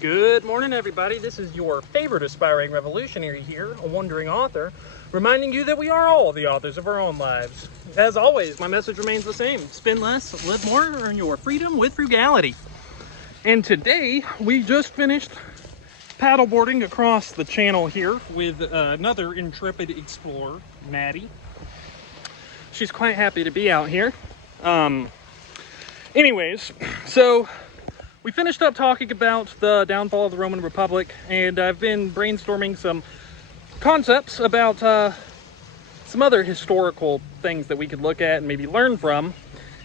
Good morning, everybody. This is your favorite aspiring revolutionary here, a wandering author, reminding you that we are all the authors of our own lives. As always, my message remains the same. Spend less, live more, earn your freedom with frugality. And today, we just finished paddleboarding across the channel here with another intrepid explorer, Maddie. She's quite happy to be out here. Anyways, so we finished up talking about the downfall of the Roman Republic, and I've been brainstorming some concepts about some other historical things that we could look at and maybe learn from.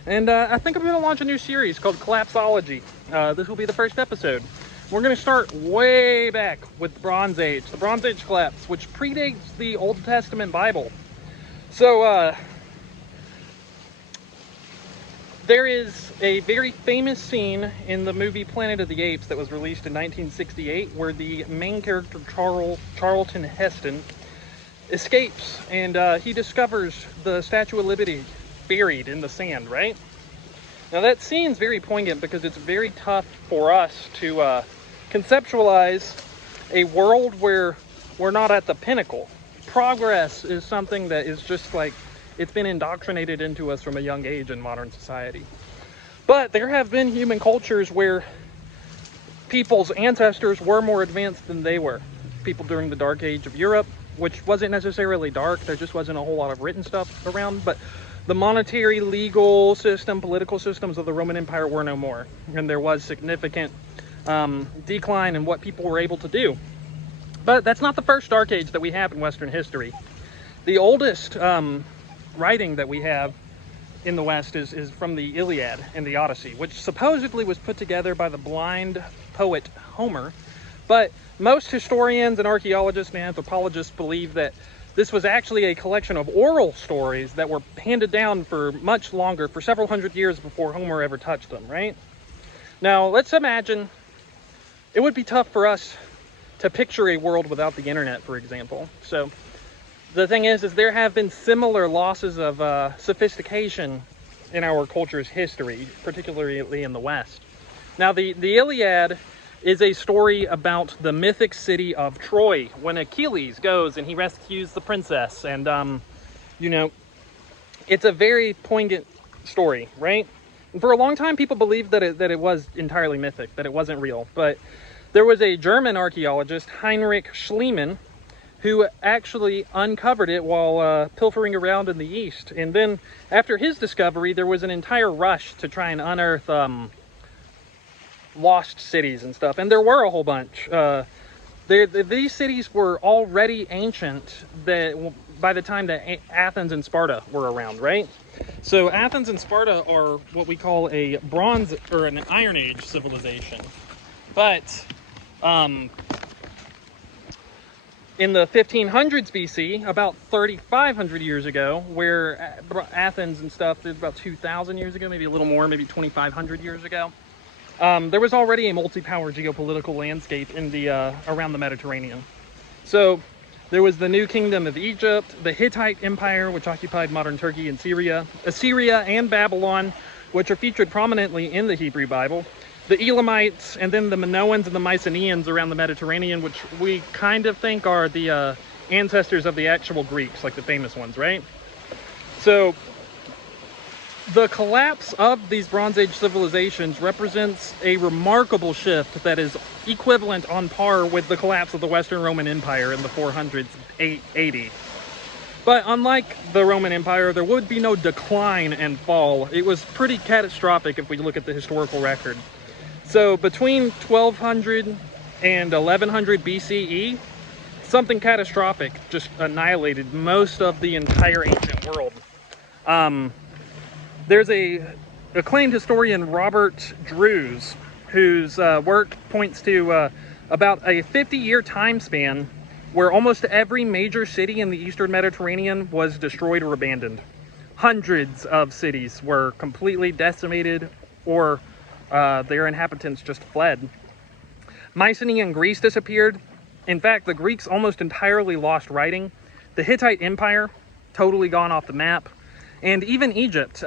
And I think I'm going to launch a new series called Collapseology. This will be the first episode. We're going to start way back with the Bronze Age collapse, which predates the Old Testament Bible. So, there is a very famous scene in the movie Planet of the Apes that was released in 1968 where the main character, Charlton Heston, escapes and he discovers the Statue of Liberty buried in the sand, right? Now that scene's very poignant because it's very tough for us to conceptualize a world where we're not at the pinnacle. Progress is something that is just like, it's been indoctrinated into us from a young age in modern society. But there have been human cultures where people's ancestors were more advanced than they were. People during the Dark Age of Europe, which wasn't necessarily dark, there just wasn't a whole lot of written stuff around, but the monetary, legal system, political systems of the Roman Empire were no more. And there was significant decline in what people were able to do. But that's not the first Dark Age that we have in Western history. The oldest writing that we have in the West is from the Iliad and the Odyssey, which supposedly was put together by the blind poet Homer. But most historians and archaeologists and anthropologists believe that this was actually a collection of oral stories that were handed down for much longer, for several hundred years before Homer ever touched them, right? Now, let's imagine it would be tough for us to picture a world without the internet, for example. So the thing is there have been similar losses of sophistication in our culture's history, particularly in the West. Now, the Iliad is a story about the mythic city of Troy, when Achilles goes and he rescues the princess. And, you know, it's a very poignant story, right? And for a long time, people believed that it was entirely mythic, that it wasn't real. But there was a German archaeologist, Heinrich Schliemann, who actually uncovered it while pilfering around in the East. And then after his discovery, there was an entire rush to try and unearth lost cities and stuff. And there were a whole bunch. These cities were already ancient by the time that Athens and Sparta were around, right? So Athens and Sparta are what we call a Bronze or an Iron Age civilization. But in the 1500s BC, about 3,500 years ago, where Athens and stuff is about 2,000 years ago, maybe a little more, maybe 2,500 years ago, there was already a multi-power geopolitical landscape in the around the Mediterranean. So there was the New Kingdom of Egypt, the Hittite Empire, which occupied modern Turkey and Syria, Assyria and Babylon, which are featured prominently in the Hebrew Bible, the Elamites, and then the Minoans and the Mycenaeans around the Mediterranean, which we kind of think are the ancestors of the actual Greeks, like the famous ones, right? So the collapse of these Bronze Age civilizations represents a remarkable shift that is equivalent on par with the collapse of the Western Roman Empire in the 400s AD. But unlike the Roman Empire, there would be no decline and fall. It was pretty catastrophic if we look at the historical record. So between 1200 and 1100 BCE, something catastrophic just annihilated most of the entire ancient world. There's a acclaimed historian, Robert Drews, whose work points to about a 50-year time span where almost every major city in the Eastern Mediterranean was destroyed or abandoned. Hundreds of cities were completely decimated or their inhabitants just fled. Mycenaean Greece disappeared. In fact, the Greeks almost entirely lost writing. The Hittite Empire, totally gone off the map. And even Egypt.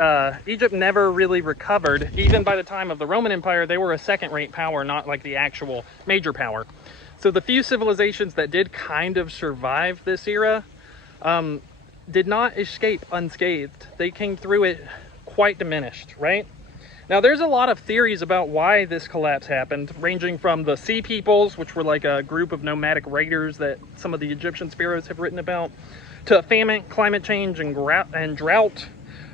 Egypt never really recovered. Even by the time of the Roman Empire, they were a second-rate power, not like the actual major power. So the few civilizations that did kind of survive this era did not escape unscathed. They came through it quite diminished, right? Now, there's a lot of theories about why this collapse happened, ranging from the Sea Peoples, which were like a group of nomadic raiders that some of the Egyptian pharaohs have written about, to famine, climate change, and drought,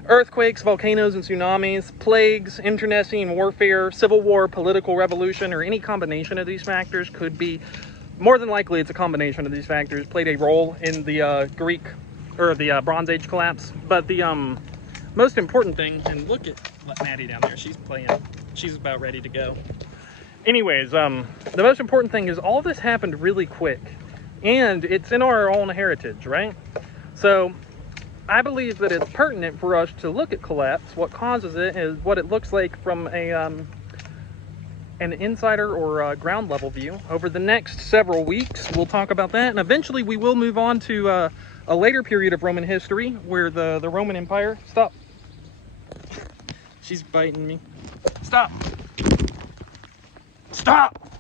earthquakes, volcanoes and tsunamis, plagues, internecine warfare, civil war, political revolution, or any combination of these factors could be, more than likely it's a combination of these factors, played a role in the Greek, or the Bronze Age collapse. But the most important thing, and look at Maddie down there, she's playing, she's about ready to go. Anyways, the most important thing is all this happened really quick, and it's in our own heritage, right? So I believe that it's pertinent for us to look at collapse, what causes it, is what it looks like from a an insider or ground level view. Over the next several weeks, we'll talk about that, and eventually we will move on to a later period of Roman history where the Roman Empire... Stop. She's biting me. Stop. Stop!